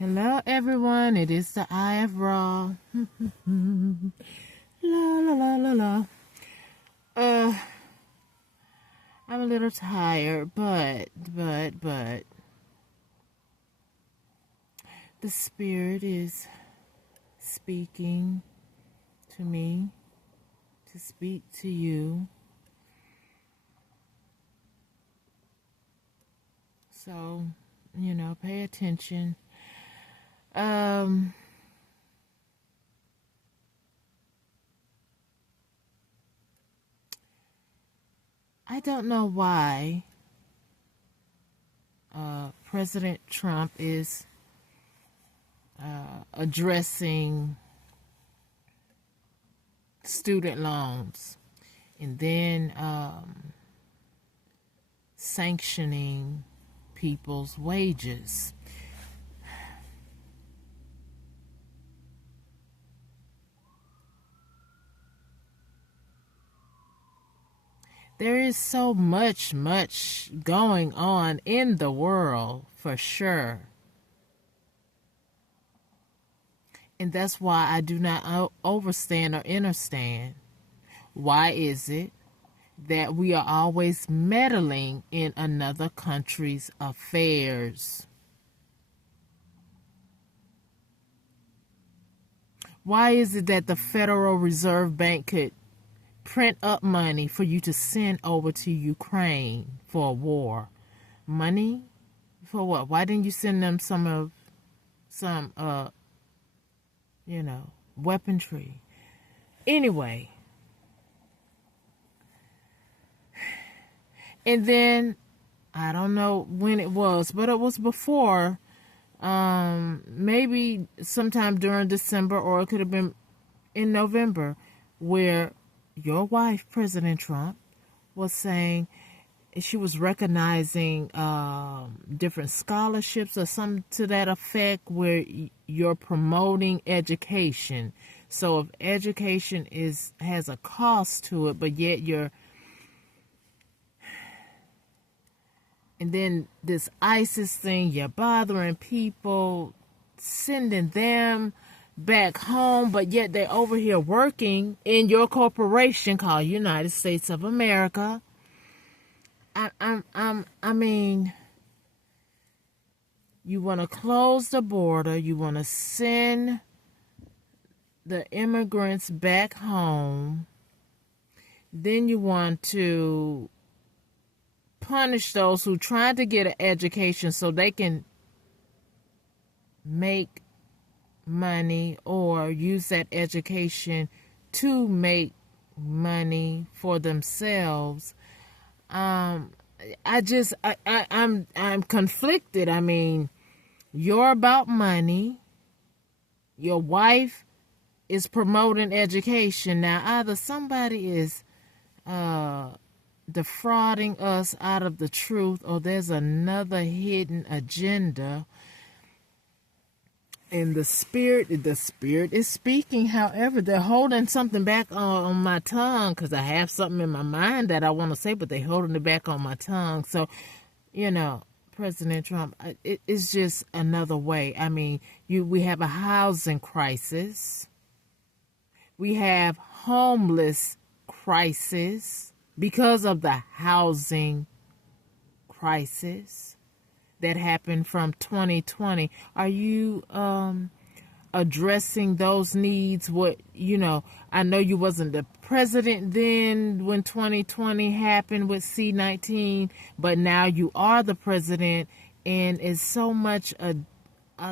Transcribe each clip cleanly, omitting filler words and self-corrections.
Hello, everyone. It is the Eye of Ra. La la la la la. Uh, I'm a little tired, but the spirit is speaking to me to speak to you. So, pay attention. I don't know why President Trump is addressing student loans and then sanctioning people's wages. There is so much going on in the world, for sure. And that's why I do not overstand or understand. Why is it that we are always meddling in another country's affairs? Why is it that the Federal Reserve Bank could print up money for you to send over to Ukraine for a war? Money? For what? Why didn't you send them some weaponry? Anyway. And then, I don't know when it was, but it was before, maybe sometime during December, or it could have been in November, where your wife, President Trump, was saying she was recognizing different scholarships or something to that effect, where you're promoting education. So if education has a cost to it, but yet you're, and then this ISIS thing, you're bothering people, sending them back home, but yet they're over here working in your corporation called United States of America. I mean, you want to close the border, you want to send the immigrants back home, then you want to punish those who tried to get an education so they can make money or use that education to make money for themselves. I'm conflicted. I mean, you're about money. Your wife is promoting education. Now, either somebody is defrauding us out of the truth, or there's another hidden agenda. And the spirit is speaking. However, they're holding something back on my tongue, because I have something in my mind that I want to say, but they're holding it back on my tongue. So, President Trump, it's just another way. I mean, we have a housing crisis. We have homeless crisis because of the housing crisis that happened from 2020. Are you addressing those needs? I know you wasn't the president then when 2020 happened with C-19, but now you are the president, and it's so much a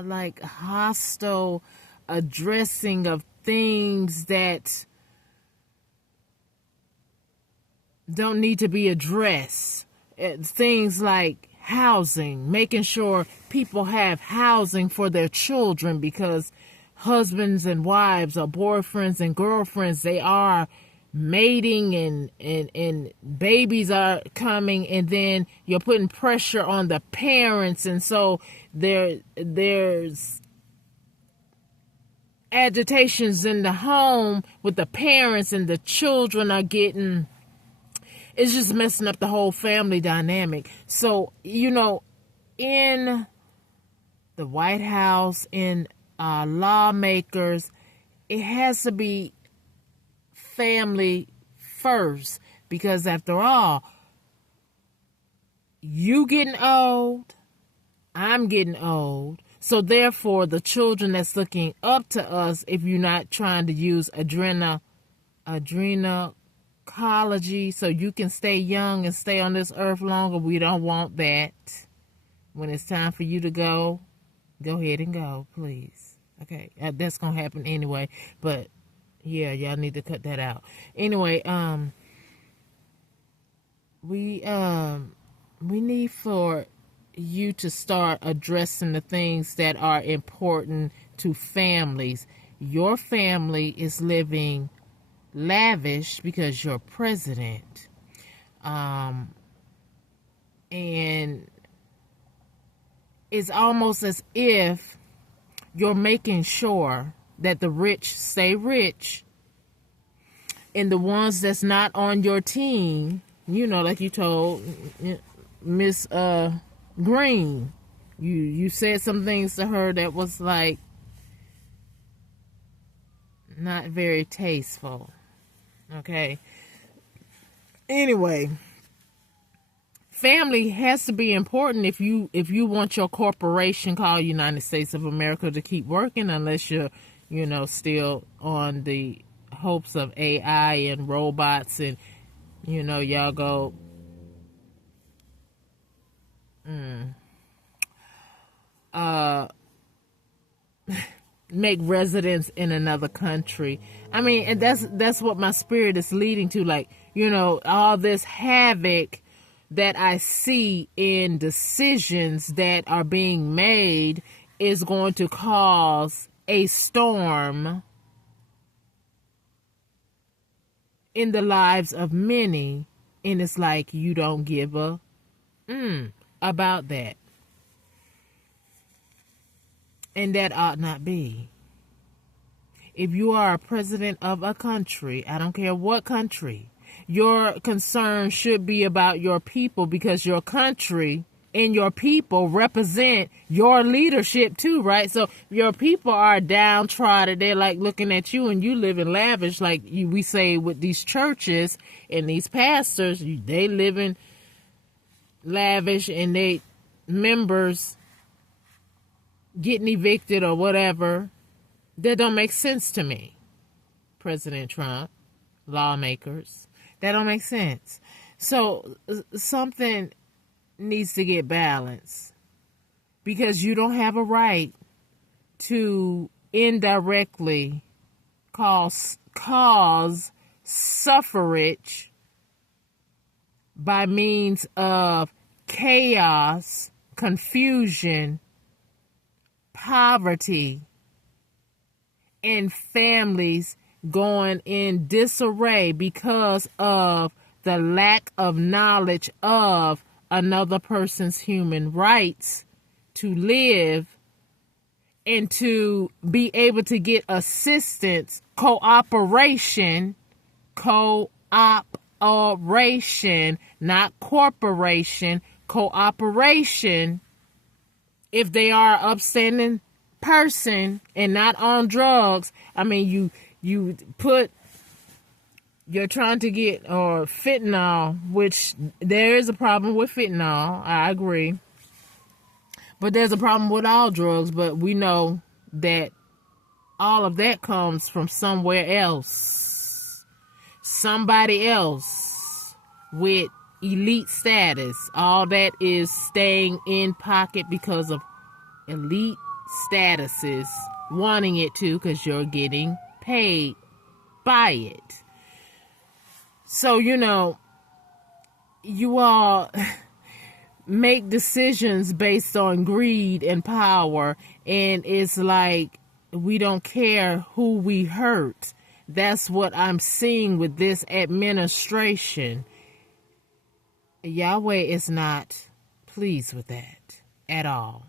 like hostile addressing of things that don't need to be addressed. Things like housing, making sure people have housing for their children, because husbands and wives or boyfriends and girlfriends, they are mating and babies are coming, and then you're putting pressure on the parents, and so there's agitations in the home with the parents, and the children are getting, it's just messing up the whole family dynamic. So, in the White House and lawmakers, it has to be family first, because after all, you getting old, I'm getting old. So therefore, the children that's looking up to us, if you're not trying to use adrenocology so you can stay young and stay on this earth longer, we don't want that. When it's time for you to go ahead and go, please. Okay, that's gonna happen anyway. But yeah, y'all need to cut that out. Anyway, we need for you to start addressing the things that are important to families. Your family is living lavish because you're president. And it's almost as if you're making sure that the rich stay rich and the ones that's not on your team, like you told Miss Green, you said some things to her that was like not very tasteful. Okay. Anyway, family has to be important if you want your corporation called United States of America to keep working, unless you're still on the hopes of AI and robots, and y'all go make residence in another country. I mean, and that's what my spirit is leading to. Like, all this havoc that I see in decisions that are being made is going to cause a storm in the lives of many. And it's like, you don't give a about that. And that ought not be. If you are a president of a country, I don't care what country, your concern should be about your people, because your country and your people represent your leadership too, right? So your people are downtrodden. They're like looking at you, and you live in lavish, like we say with these churches and these pastors, they live in lavish, and they members getting evicted or whatever. That don't make sense to me. President Trump, lawmakers, that don't make sense. So something needs to get balanced, because you don't have a right to indirectly cause suffrage by means of chaos, confusion, poverty, and families going in disarray because of the lack of knowledge of another person's human rights to live and to be able to get assistance, cooperation, not corporation, cooperation, if they are upstanding person and not on drugs. I mean, you're trying to get fentanyl, which there is a problem with fentanyl, I agree, but there's a problem with all drugs. But we know that all of that comes from somewhere else, somebody else with elite status. All that is staying in pocket because of elite statuses wanting it to, because you're getting paid by it. So you all make decisions based on greed and power, and it's like we don't care who we hurt. That's what I'm seeing with this administration. Yahweh is not pleased with that at all.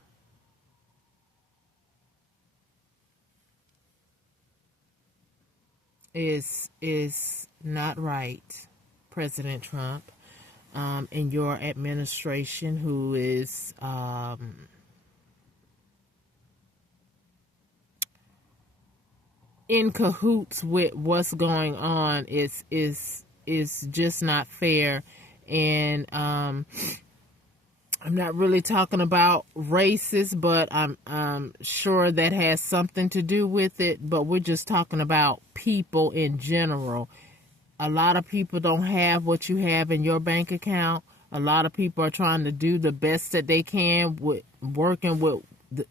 Is not right, President Trump, and your administration, who is in cahoots with what's going on is just not fair. And I'm not really talking about racist, but I'm sure that has something to do with it. But we're just talking about people in general. A lot of people don't have what you have in your bank account. A lot of people are trying to do the best that they can with working with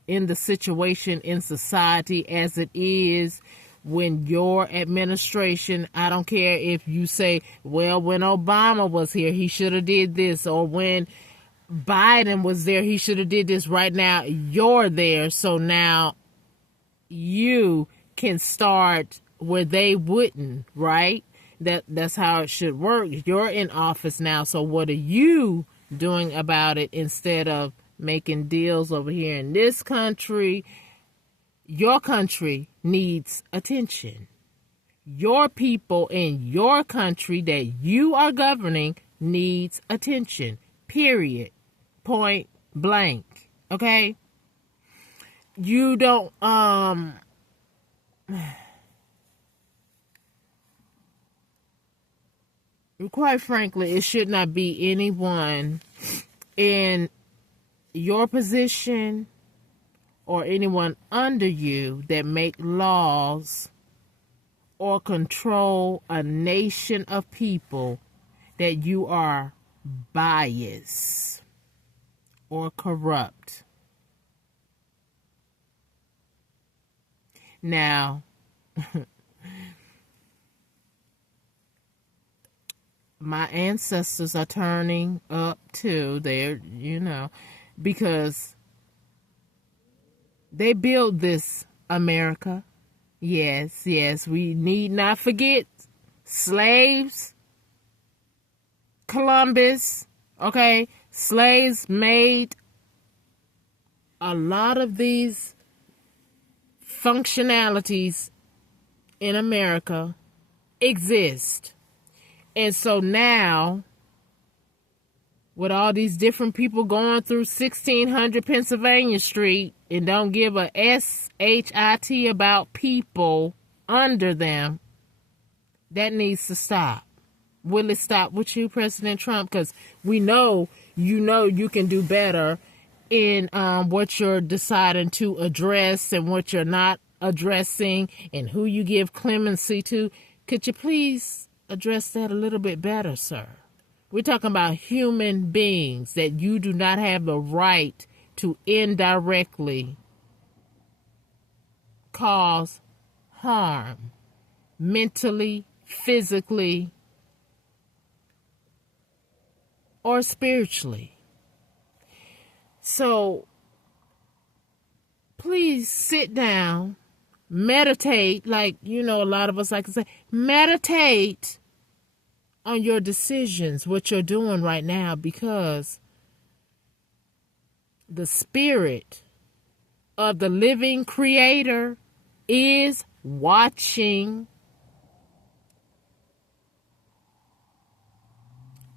in the situation in society as it is. When your administration, I don't care if you say, well, when Obama was here, he should have did this, or when Biden was there, he should have did this. Right now, you're there, so now you can start where they wouldn't, right? That's how it should work. You're in office now, so what are you doing about it instead of making deals over here in this country? Your country needs attention. Your people in your country that you are governing needs attention. Period. Point blank. Okay? You don't quite frankly, it should not be anyone in your position or anyone under you that make laws or control a nation of people that you are biased or corrupt. Now, my ancestors are turning up too. They're, because they built this America. Yes, we need not forget slaves, Columbus, okay? Slaves made a lot of these functionalities in America exist. And so now, with all these different people going through 1600 Pennsylvania Street and don't give a SHIT about people under them, that needs to stop. Will it stop with you, President Trump? Because we know you can do better in what you're deciding to address and what you're not addressing and who you give clemency to. Could you please address that a little bit better, sir? We're talking about human beings that you do not have the right to indirectly cause harm, mentally, physically, or spiritually. So please sit down, meditate, like, a lot of us like to say, meditate on your decisions, what you're doing right now, because the spirit of the living creator is watching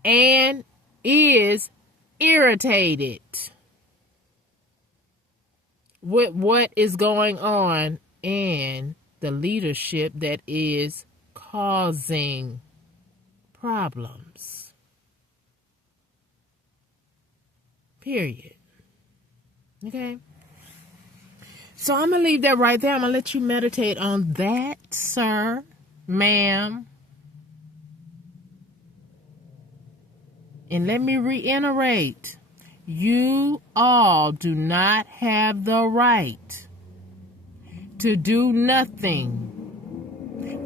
and is irritated with what is going on in the leadership that is causing problems. Period. Okay? So I'm going to leave that right there. I'm going to let you meditate on that, sir, ma'am. And let me reiterate, you all do not have the right to do nothing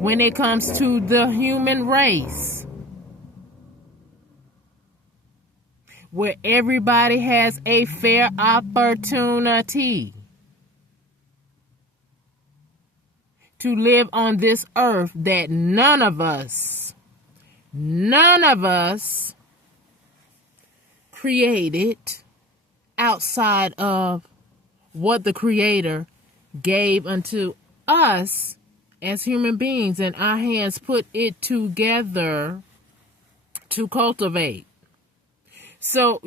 when it comes to the human race, where everybody has a fair opportunity to live on this earth that none of us created outside of what the Creator gave unto us as human beings, and our hands put it together to cultivate. So,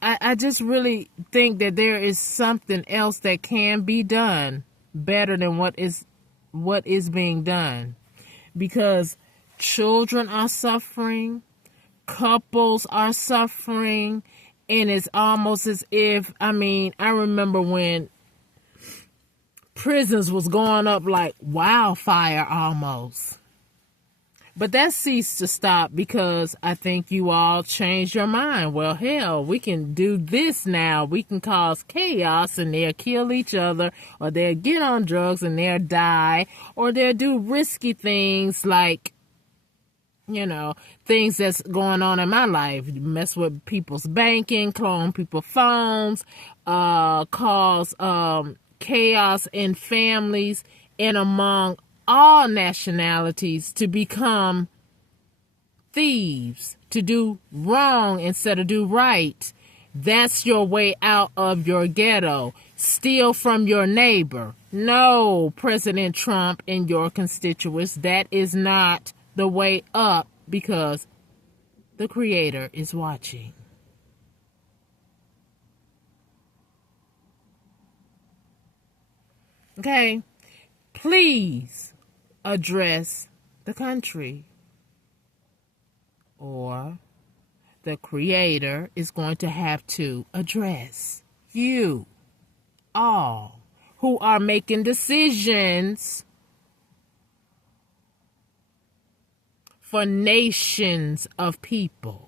I just really think that there is something else that can be done better than what what is being done, because children are suffering, couples are suffering, and it's almost as if, I remember when prisons was going up like wildfire almost. But that ceased to stop because I think you all changed your mind. Well, hell, we can do this now. We can cause chaos and they'll kill each other, or they'll get on drugs and they'll die, or they'll do risky things like, things that's going on in my life. Mess with people's banking, clone people's phones, cause chaos in families and among all nationalities, to become thieves, to do wrong instead of do right. That's your way out of your ghetto. Steal from your neighbor. No, President Trump and your constituents, that is not the way up, because the Creator is watching. Okay? Please address the country, or the Creator is going to have to address you all who are making decisions for nations of people.